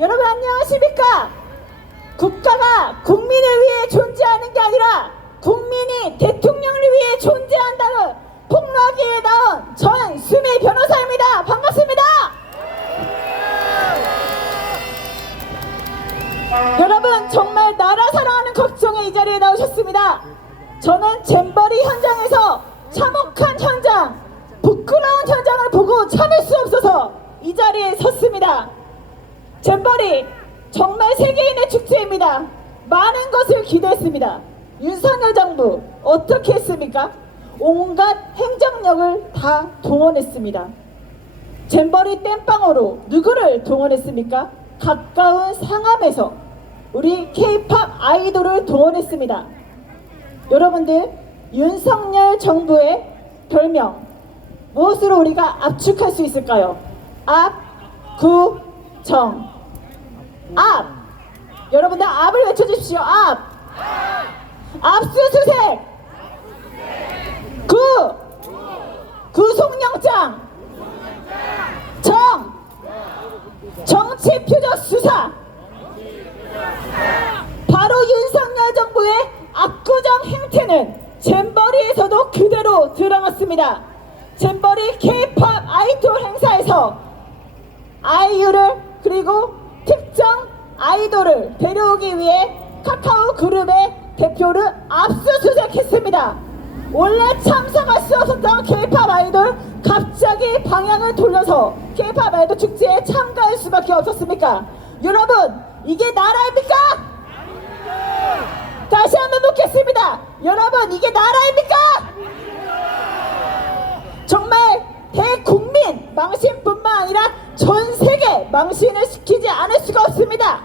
여러분 안녕하십니까? 국가가 국민을 위해 존재하는 게 아니라 국민이 대통령을 위해 존재한다는 폭로하기에 나온 전수미 변호사입니다. 반갑습니다. 여러분 정말 나라 사랑하는 걱정에 이 자리에 나오셨습니다. 저는 잼버리 현장에서 참혹한 현장, 부끄러운 현장을 보고 참을 수 없어서 이 자리에 섰습니다. 잼버리 정말 세계인의 축제입니다. 많은 것을 기대했습니다. 윤석열 정부 어떻게 했습니까? 온갖 행정력을 다 동원했습니다. 잼버리 땜빵으로 누구를 동원했습니까? 가까운 상암에서 우리 K-POP 아이돌을 동원했습니다. 여러분들 윤석열 정부의 별명 무엇으로 우리가 압축할 수 있을까요? 압구정. 압. 여러분들 압을 외쳐주십시오. 압. 압수수색. 구속영장. 정치표적 수사. 바로 윤석열 정부의 압구정 행태는 잼버리에서도 그대로 드러났습니다. 잼버리 K-POP 아이돌 행사에서 아이유를 그리고 특정 아이돌을 데려오기 위해 카카오 그룹의 대표를 압수수색했습니다. 원래 참석할 수 없었던 K-POP 아이돌 갑자기 방향을 돌려서 K-POP 아이돌 축제에 참가할 수밖에 없었습니까? 여러분 이게 나라입니까? 다시 한번 묻겠습니다. 여러분 이게 나라입니까? 정말 대국민 망신뿐만 아니라 전 세계 망신을 시키지 않을 수가 없습니다.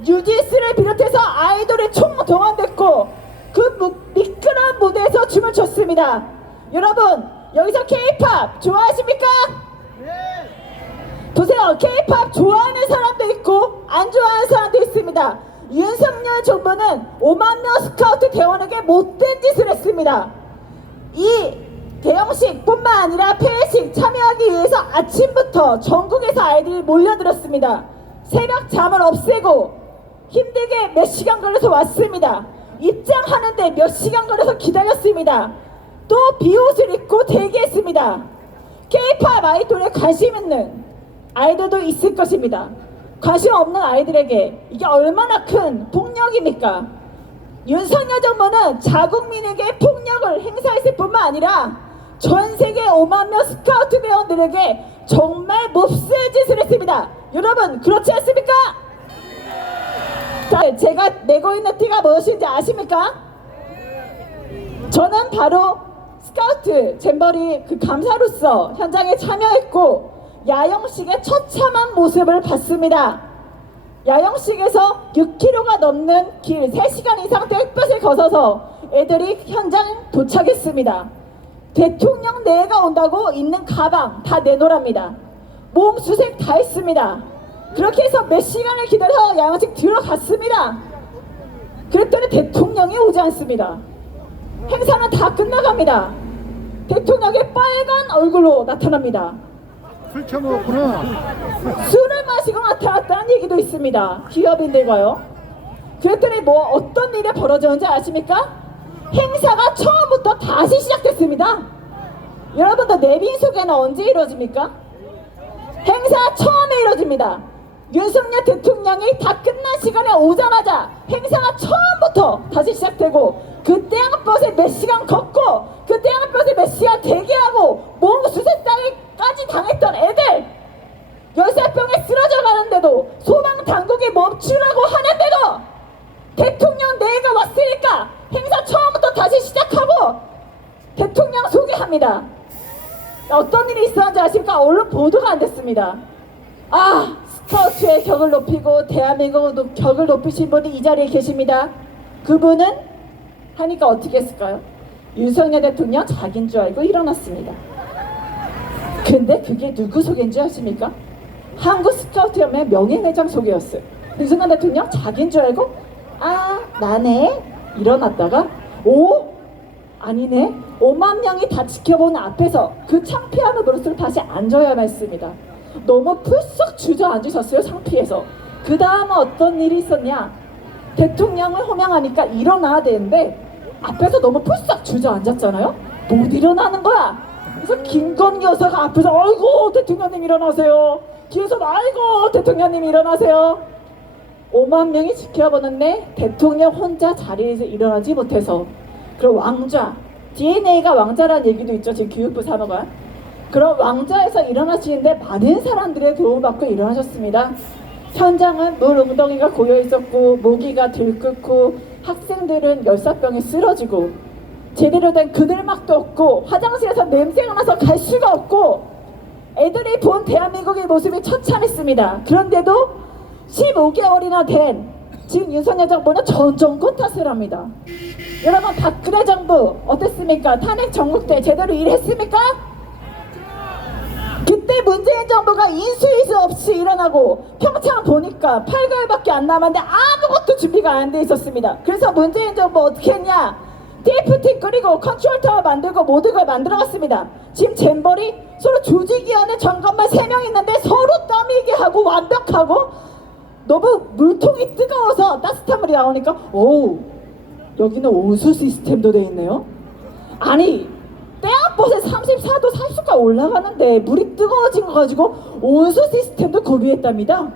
뉴진스를 비롯해서 아이돌이 총동원됐고 그 미끄러운 무대에서 춤을 췄습니다. 여러분 여기서 K-POP 좋아하십니까? 보세요. K-POP 좋아하는 사람도 있고 안 좋아하는 사람도 있습니다. 윤석열 정부는 5만 명 스카우트 대원에게 못된 짓을 했습니다. 이 대형식뿐만 아니라 폐회식 참여하기 위해서 아침부터 전국에서 아이들이 몰려들었습니다. 새벽 잠을 없애고 힘들게 몇 시간 걸려서 왔습니다. 입장하는데 몇 시간 걸려서 기다렸습니다. 또 비옷을 입고 대기했습니다. K-POP 아이돌에 관심 있는 아이들도 있을 것입니다. 관심 없는 아이들에게 이게 얼마나 큰 폭력입니까? 윤석열 정부는 자국민에게 폭력을 행사했을 뿐만 아니라 전 세계 5만 명 스카우트 대원들에게 정말 몹쓸 짓을 했습니다. 여러분 그렇지 않습니까? 자, 제가 내고 있는 티가 무엇인지 아십니까? 저는 바로 스카우트 잼버리 그 감사로서 현장에 참여했고 야영식의 처참한 모습을 봤습니다. 야영식에서 6km가 넘는 길 3시간 이상 땡볕을 거쳐서 애들이 현장 도착했습니다. 대통령 내가 온다고 있는 가방 다 내놓으랍니다. 몸 수색 다 했습니다. 그렇게 해서 몇 시간을 기다려서 야영식 들어갔습니다. 그랬더니 대통령이 오지 않습니다. 행사는 다 끝나갑니다. 대통령이 빨간 얼굴로 나타납니다. 술 처먹었구나. 술을 마시고 나타났다는 얘기도 있습니다. 기업인들과요. 그랬더니 뭐 어떤 일이 벌어졌는지 아십니까? 행사가 처음부터 다시 시작됐습니다. 여러분들 내빈 소개는 언제 이루어집니까? 행사 처음에 이루어집니다. 윤석열 대통령이 다 끝난 시간에 오자마자 행사가 처음부터 다시 시작되고 그 땡볕에 몇 시간 걷고 그 땡볕에 몇 시간 대기하고 몸 수색까지 당했던 애들 열사병에 쓰러져 가는데도 소방 당국이 멈추라고 하는데도 대통령 내가 왔으니까 행사 처음부터 다시 시작하고 대통령 소개합니다. 어떤 일이 있었는지 아십니까? 언론 보도가 안 됐습니다. 아, 스카우트의 격을 높이고 대한민국 격을 높이신 분이 이 자리에 계십니다. 그분은 하니까 어떻게 했을까요? 윤석열 대통령 자기인 줄 알고 일어났습니다. 근데 그게 누구 소개인 줄 아십니까? 한국 스카우트연맹 명예회장 소개였어요. 윤석열 대통령 자기인 줄 알고 아 나네 일어났다가 오? 아니네 5만 명이 다 지켜보는 앞에서 그 창피함을 무릅쓰고 다시 앉아야만 했습니다. 너무 풀썩 주저앉으셨어요. 창피해서. 그 다음은 어떤 일이 있었냐? 대통령을 호명하니까 일어나야 되는데 앞에서 너무 풀싹 주저앉았잖아요. 못 일어나는 거야. 그래서 김건희 여사가 앞에서 아이고 대통령님 일어나세요. 뒤에서 아이고 대통령님 일어나세요. 5만 명이 지켜보는데 대통령 혼자 자리에서 일어나지 못해서, 그럼 왕좌, DNA가 왕자라는 얘기도 있죠. 지금 교육부 산업은. 그럼 왕좌에서 일어나시는데 많은 사람들의 도움받고 일어나셨습니다. 현장은 물 웅덩이가 고여 있었고 모기가 들끓고 학생들은 열사병에 쓰러지고 제대로 된 그늘막도 없고 화장실에서 냄새가 나서 갈 수가 없고 애들이 본 대한민국의 모습이 처참했습니다. 그런데도 15개월이나 된 지금 윤석열 정부는 전정권 탓을 합니다. 여러분, 박근혜 정부 어땠습니까? 탄핵 전국대 제대로 일했습니까? 그때 문재인 정부가 인수위수 없이 일어나고 평창 보니까 8개월밖에 안 남았는데 아무것도 준비가 안 돼 있었습니다. 그래서 문재인 정부 어떻게 했냐? TFT 끓이고 컨트롤타워 만들고 모든 걸 만들어갔습니다. 지금 잼버리 서로 조직위원회 점검만 3명 있는데 서로 떠밀게 하고 완벽하고 너무 물통이 뜨거워서 따뜻한 물이 나오니까 오, 여기는 온수 시스템도 돼 있네요. 아니 때안버섯 34도 40도가 올라가는데 물이 뜨거워진 거 가지고 온수 시스템도 구비했답니다.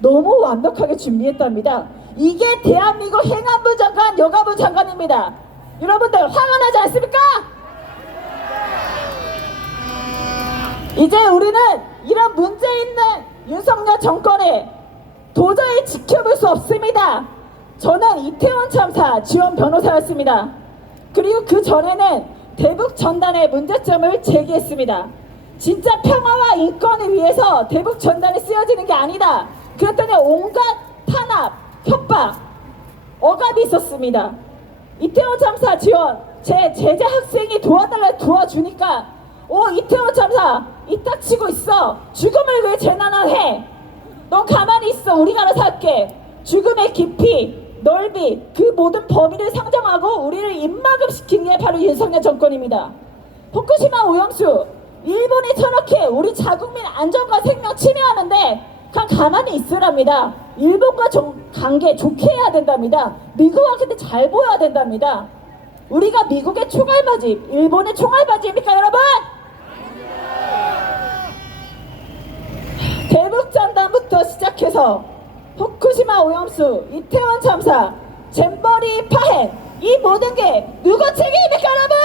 너무 완벽하게 준비했답니다. 이게 대한민국 행안부 장관, 여가부 장관입니다. 여러분들 화가 나지 않습니까? 이제 우리는 이런 문제 있는 윤석열 정권에 도저히 지켜볼 수 없습니다. 저는 이태원 참사 지원 변호사였습니다. 그리고 그 전에는 대북 전단의 문제점을 제기했습니다. 진짜 평화와 인권을 위해서 대북 전단이 쓰여지는 게 아니다. 그랬더니 온갖 탄압, 협박, 억압이 있었습니다. 이태원 참사 지원, 제 제자 학생이 도와달라 도와주니까 이태원 참사 이따 치고 있어. 죽음을 왜 재난화해? 넌 가만히 있어. 우리가 알아서 할게. 죽음의 깊이, 넓이, 그 모든 범위를 상정하고 우리를 입막음시킨 게 바로 윤석열 정권입니다. 후쿠시마 오염수, 일본이 저렇게 우리 자국민 안전과 생명 침해하는데 그냥 가만히 있으랍니다. 일본과 관계 좋게 해야 된답니다. 미국과 근데 잘 보여야 된답니다. 우리가 미국의 총알바지, 일본의 총알바지입니까 여러분? 대북전단부터 시작해서 후쿠시마 오염수, 이태원 참사, 잼버리 파행, 이 모든 게 누구 책임입니까 여러분?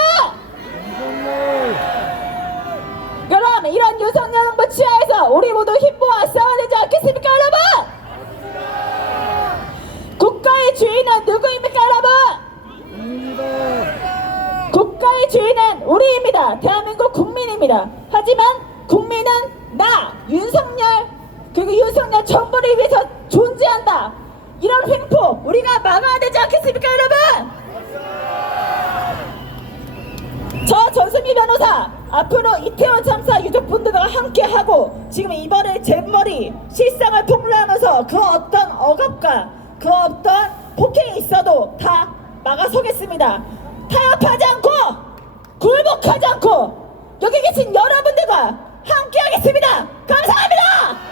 그럼 이런 윤석열 정부 치하에서 우리 모두 힘 모아 싸워야 되지 않겠습니까 여러분? 국가의 주인은 누구입니까 여러분? 국가의 주인은 우리입니다. 대한민국 국민입니다. 하지만 국민은 나 윤석열, 그리고 윤석열 정부를 위해서 존재한다. 이런 횡포 우리가 막아야 되지 않겠습니까 여러분? 저 전수미 변호사 앞으로 이태원 참사 유족분들과 함께하고 지금 이번에 잼버리 실상을 폭로하면서 그 어떤 억압과 그 어떤 폭행이 있어도 다 막아서겠습니다. 타협하지 않고 굴복하지 않고 여기 계신 여러분들과 함께하겠습니다. 감사합니다.